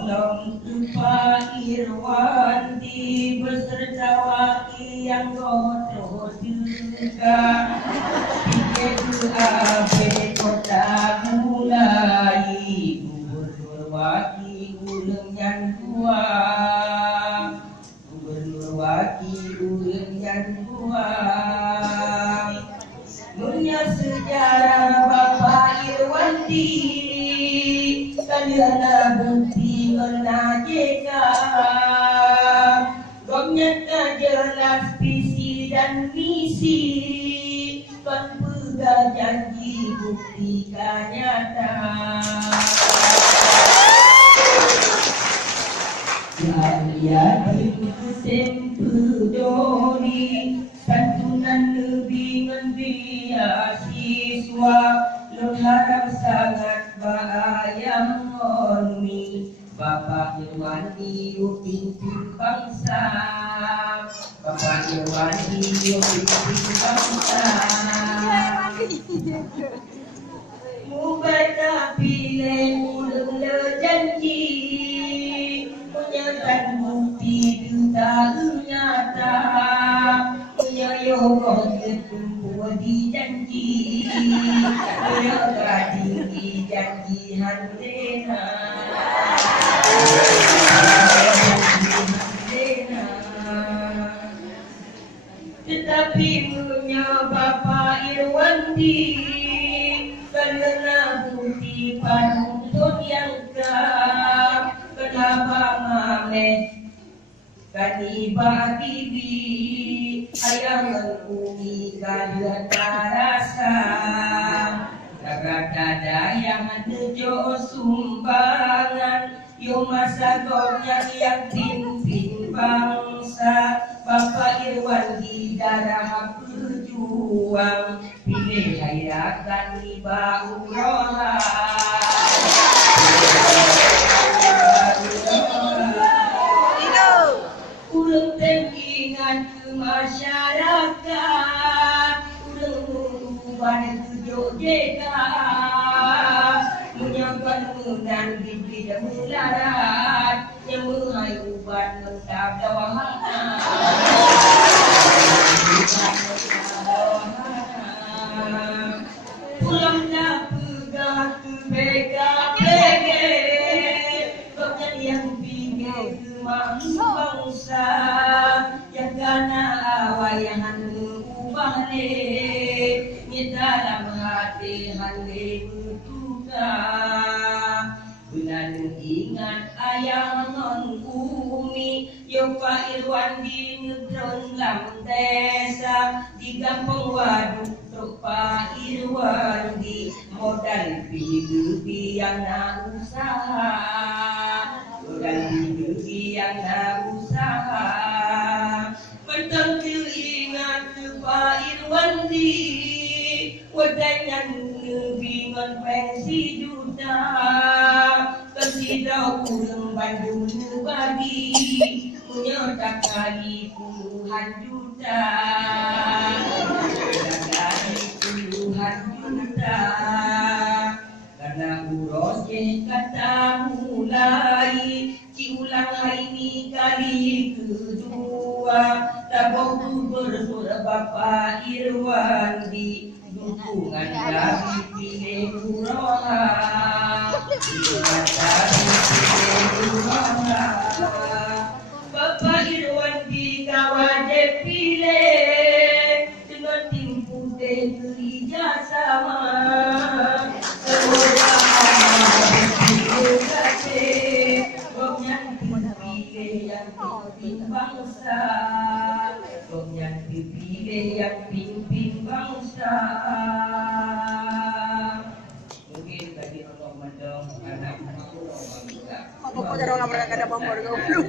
tolong Pak Irwandi beserta wakil yang kotor juga Pikir abe kota mulai Gubernur wakil uleng yang dua Gubernur wakil uleng yang dua Dunia sejarah Bapak Irwandi Kaliana bukti menajeka Gomnya jelas visi dan misi Kan pegang janji bukti nyata Jadi tempe doni Santunan lebih beasiswa Mengharap sangat bahaya mengonmi Bapak Irwandi pimpin bangsa Bapak Irwandi pimpin bangsa Mubata pilih ulung janji Menyatakan bukti juta nyata Menyayong ketumpu di janji Menyatakan di janji handena Tetapi punya Bapak Irwandi Karena bukti panuntut yang kah Kenapa mameh Kanibah bibi Ayah mengumi kalian rasa Rada yang nejo sumbangan Yo masa gornya yang pimpin bangsa Bapak Irwandi darah berjuang Pilih hayatkan ibau roha Ulung tengkingan ke masyarakat Ulung uban tujuh jeka Menyampaikan menang bibir dan melarat Yang menghai uban mentap dawahana Pulanglah pegang ke BKPG Bagian yang bingung ke bangsa Yang karena awayahan mengubah Ni dalam hati hande bertuga Benar ingat ayah non umi Yo Pak Irwandi ngedron lam desa Di kampung waduk Pak Irwandi Modal bibi yang nak usaha Modal bibi yang nak usaha Mentang ingat Pak Irwandi Wadangan bingon pensi juta Kesidau kurang Bandung bagi Menyotak kali puluhan juta Kali puluhan juta Karena uros kata mulai Ciulang ini kali kedua Tabau Gubernur Bapak Irwandi Dukungan dari pilih Kuroha Dukungan dari pilih Kuroha Bapak Irwandi kawajib pilih Dengan tim putih kerja sama Semoga pilih kasih Gomnya pilih yang pimpin bangsa Gomnya pilih yang pimpin bangsa Mungkin tadi Allah mendong anak Apa kau jarang ngambil kada pamor kau belum?